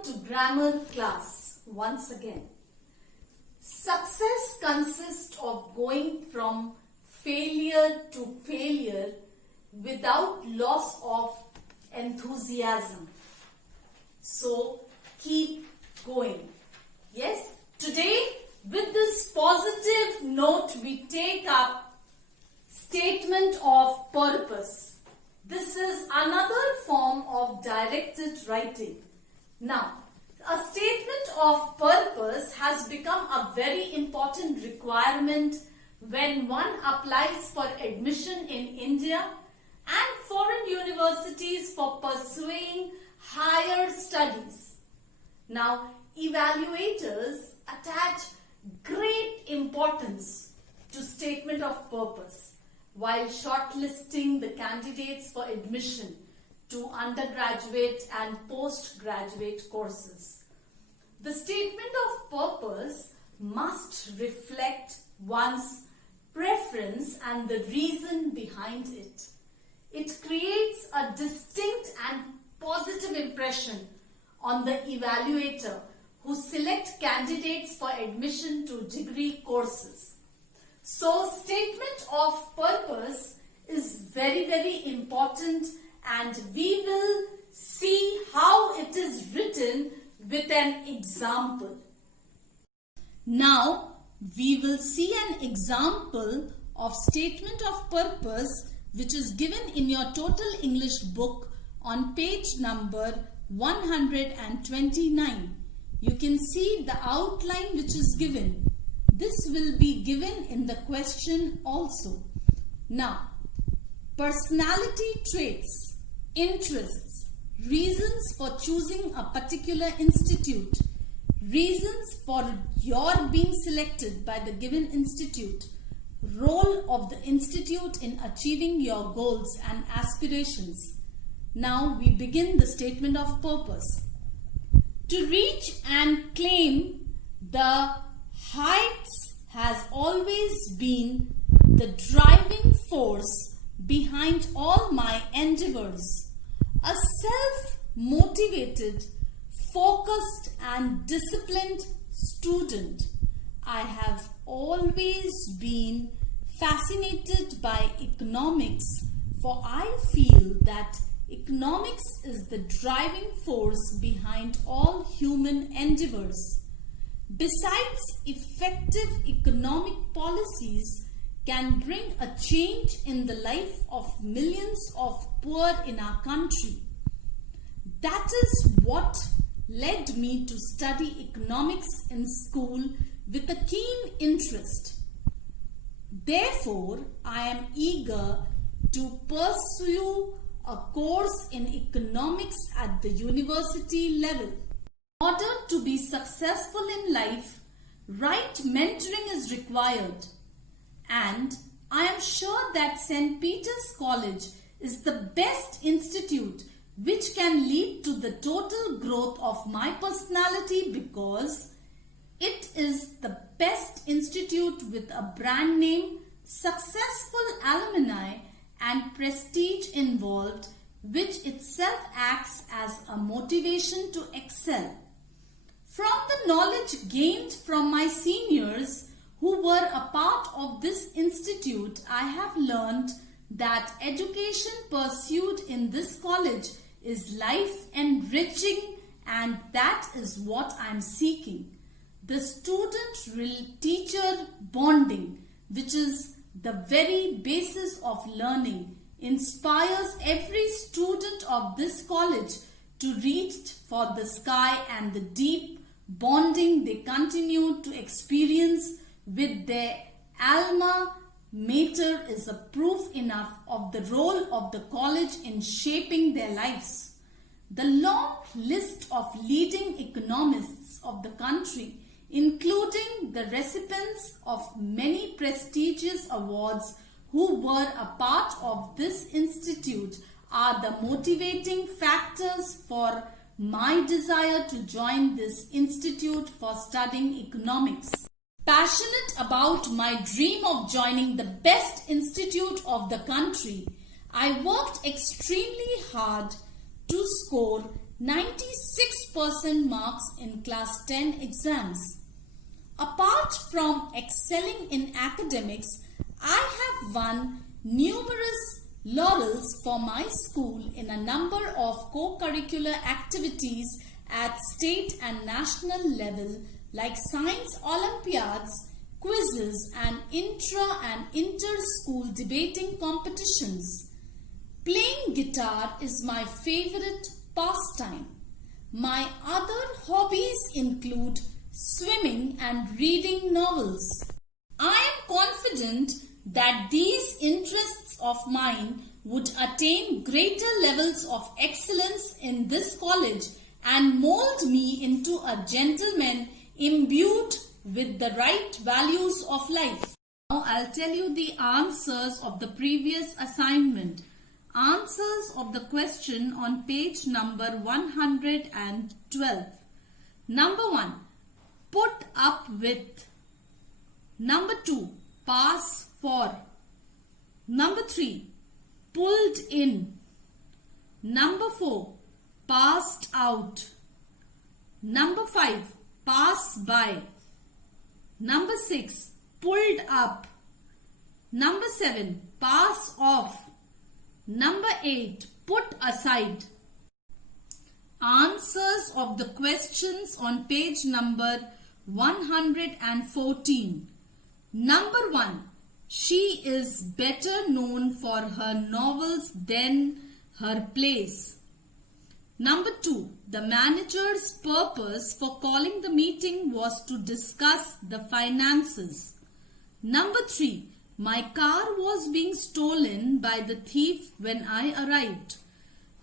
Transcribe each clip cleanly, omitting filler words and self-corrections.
Welcome to grammar class once again. Success consists of going from failure to failure without loss of enthusiasm. So keep going. Yes, today with this positive note we take up statement of purpose. This is another form of directed writing. Now, a statement of purpose has become a very important requirement when one applies for admission in India and foreign universities for pursuing higher studies. Now, evaluators attach great importance to statement of purpose while shortlisting the candidates for admission to undergraduate and postgraduate courses. The statement of purpose must reflect one's preference and the reason behind it. It creates a distinct and positive impression on the evaluator who select candidates for admission to degree courses. So, statement of purpose is very important, and we will see how it is written with an example. Now, we will see an example of statement of purpose which is given in your Total English book on page number 129. You can see the outline which is given. This will be given in the question also. Now, personality traits, interests, reasons for choosing a particular institute, reasons for your being selected by the given institute, role of the institute in achieving your goals and aspirations. Now we begin the statement of purpose. To reach and claim the heights has always been the driving force behind all my endeavors. A self-motivated, focused and disciplined student, I have always been fascinated by economics, for I feel that economics is the driving force behind all human endeavors. Besides, effective economic policies can bring a change in the life of millions of poor in our country. That is what led me to study economics in school with a keen interest. Therefore, I am eager to pursue a course in economics at the university level. In order to be successful in life, right mentoring is required, and I am sure that St. Peter's College is the best institute which can lead to the total growth of my personality, because it is the best institute with a brand name, successful alumni and prestige involved, which itself acts as a motivation to excel. From the knowledge gained from my seniors who were a part of this institute, I have learned that education pursued in this college is life enriching, and that is what I am seeking. The student-teacher bonding, which is the very basis of learning, inspires every student of this college to reach for the sky, and the deep bonding they continue to experience with their alma mater is a proof enough of the role of the college in shaping their lives. The long list of leading economists of the country, including the recipients of many prestigious awards who were a part of this institute, are the motivating factors for my desire to join this institute for studying economics. Passionate about my dream of joining the best institute of the country, I worked extremely hard to score 96 96% marks in class 10 exams. Apart from excelling in academics, I have won numerous laurels for my school in a number of co-curricular activities at state and national level like science olympiads, quizzes and intra and inter-school debating competitions. Playing guitar is my favorite pastime. My other hobbies include swimming and reading novels. I am confident that these interests of mine would attain greater levels of excellence in this college and mold me into a gentleman imbued with the right values of life. Now I'll tell you the answers of the previous assignment. Answers of the question on page number 112. Number 1. Put up with. Number 2. Pass for. Number 3. Pulled in. Number 4. Passed out. Number 5. Pass by. Number 6. Pulled up. Number 7. Pass off. Number 8. Put aside. Answers of the questions on page number 114. Number 1. She is better known for her novels than her plays. Number 2. The manager's purpose for calling the meeting was to discuss the finances. Number 3. My car was being stolen by the thief when I arrived.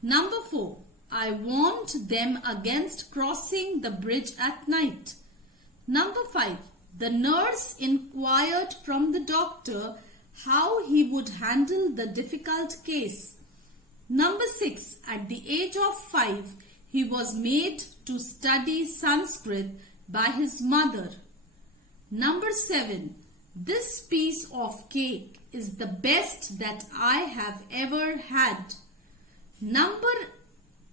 Number 4. I warned them against crossing the bridge at night. Number 5. The nurse inquired from the doctor how he would handle the difficult case. Number 6. At the age of 5, he was made to study Sanskrit by his mother. Number 7. This piece of cake is the best that I have ever had. Number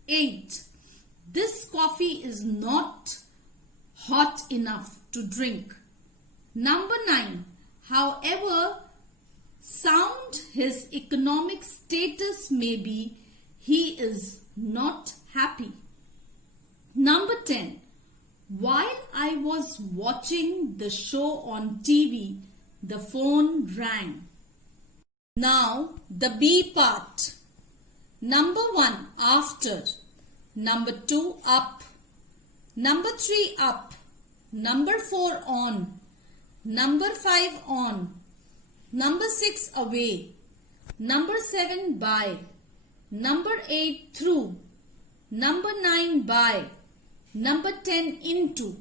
8. This coffee is not hot enough to drink. Number 9. However sound his economic status may be, he is not happy. Number 10. While I was watching the show on TV, the phone rang. Now the B part. Number 1. After. Number 2. Up. Number 3. Up. Number 4. On. Number 5. On. Number 6. Away. Number 7. By. Number 8. Through. Number 9. By. Number 10. Into.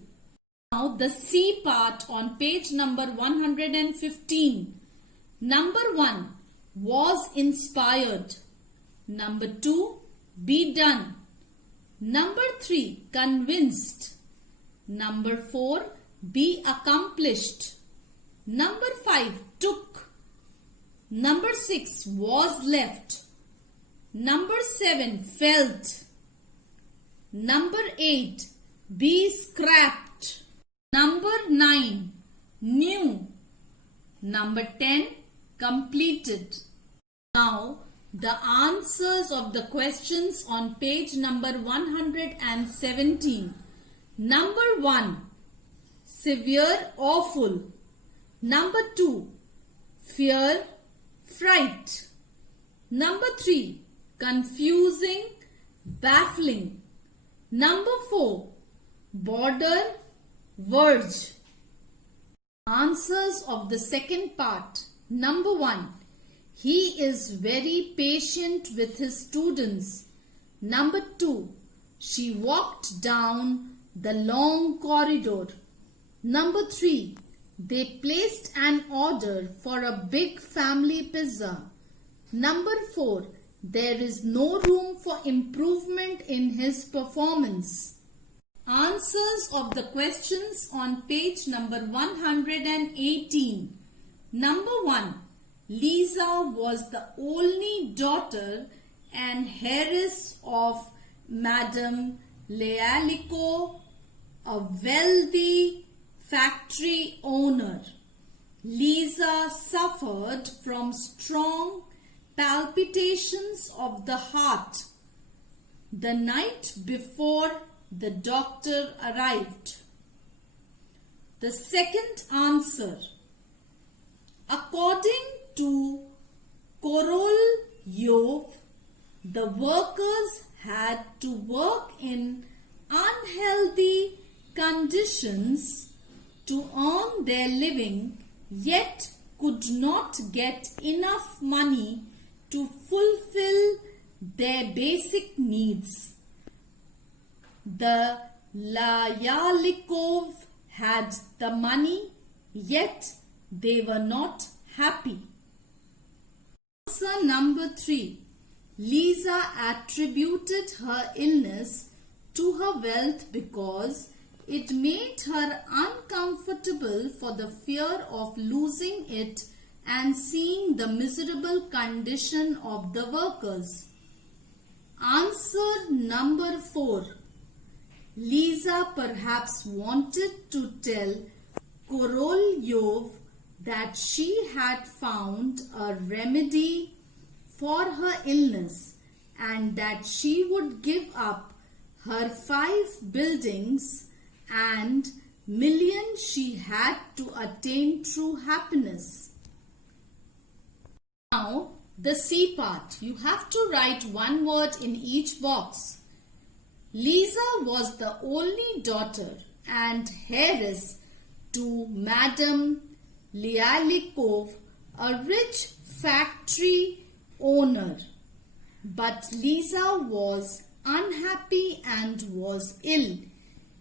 Now the C part on page number 115. Number 1. Was inspired. Number 2. Be done. Number 3. Convinced. Number 4. Be accomplished. Number 5. Took. Number 6. Was left. Number 7. Felt. Number 8. Be scrapped. Number 9. Knew. Number 10. Completed. Now the answers of the questions on page number 117. Number 1. Severe, awful. Number 2. Fear, fright. Number 3. Confusing, baffling. Number 4. Border, verge. Answers of the second part. Number 1. He is very patient with his students. Number 2. She walked down the long corridor. Number 3. They placed an order for a big family pizza. Number 4. There is no room for improvement in his performance. Answers of the questions on page number 118. Number 1. Lisa was the only daughter and heiress of Madame Lealiko, a wealthy factory owner. Lisa suffered from strong palpitations of the heart the night before the doctor arrived. The second answer. According to Korolyov, the workers had to work in unhealthy conditions to earn their living, yet could not get enough money to fulfill their basic needs. The Lyalikov had the money, yet they were not happy. Answer number 3. Lisa attributed her illness to her wealth because it made her uncomfortable for the fear of losing it and seeing the miserable condition of the workers. Answer number 4. Lisa perhaps wanted to tell Korolyov that she had found a remedy for her illness and that she would give up her 5 buildings and million she had to attain true happiness. Now, the C part. You have to write one word in each box. Lisa was the only daughter and heiress to Madame Lyalikov, a rich factory owner. But Lisa was unhappy and was ill.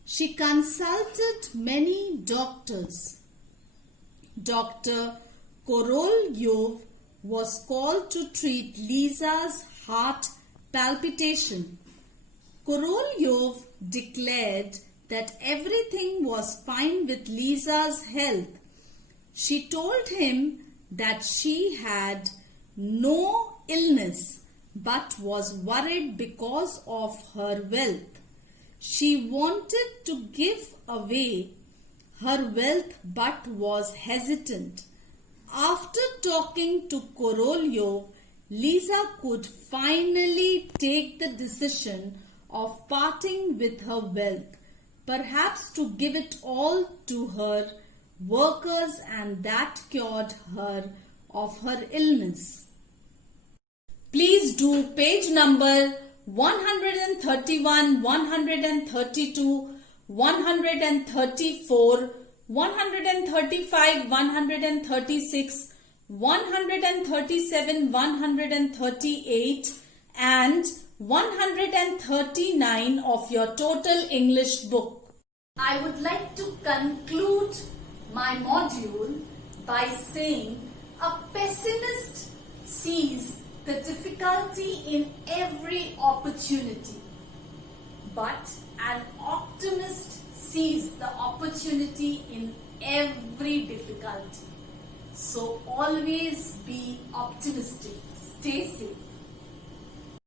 She consulted many doctors. Dr. Korolyov was called to treat Lisa's heart palpitation. Korolyov declared that everything was fine with Lisa's health. She told him that she had no illness but was worried because of her wealth. She wanted to give away her wealth but was hesitant. After talking to Korolyov, Lisa could finally take the decision of parting with her wealth, perhaps to give it all to her workers, and that cured her of her illness. Please do page number 131, 132, 134, 135, 136, 137, 138 and 139 of your total English book. I would like to conclude my module by saying a pessimist sees the difficulty in every opportunity, but an optimist sees the opportunity in every difficulty. So always be optimistic. Stay safe.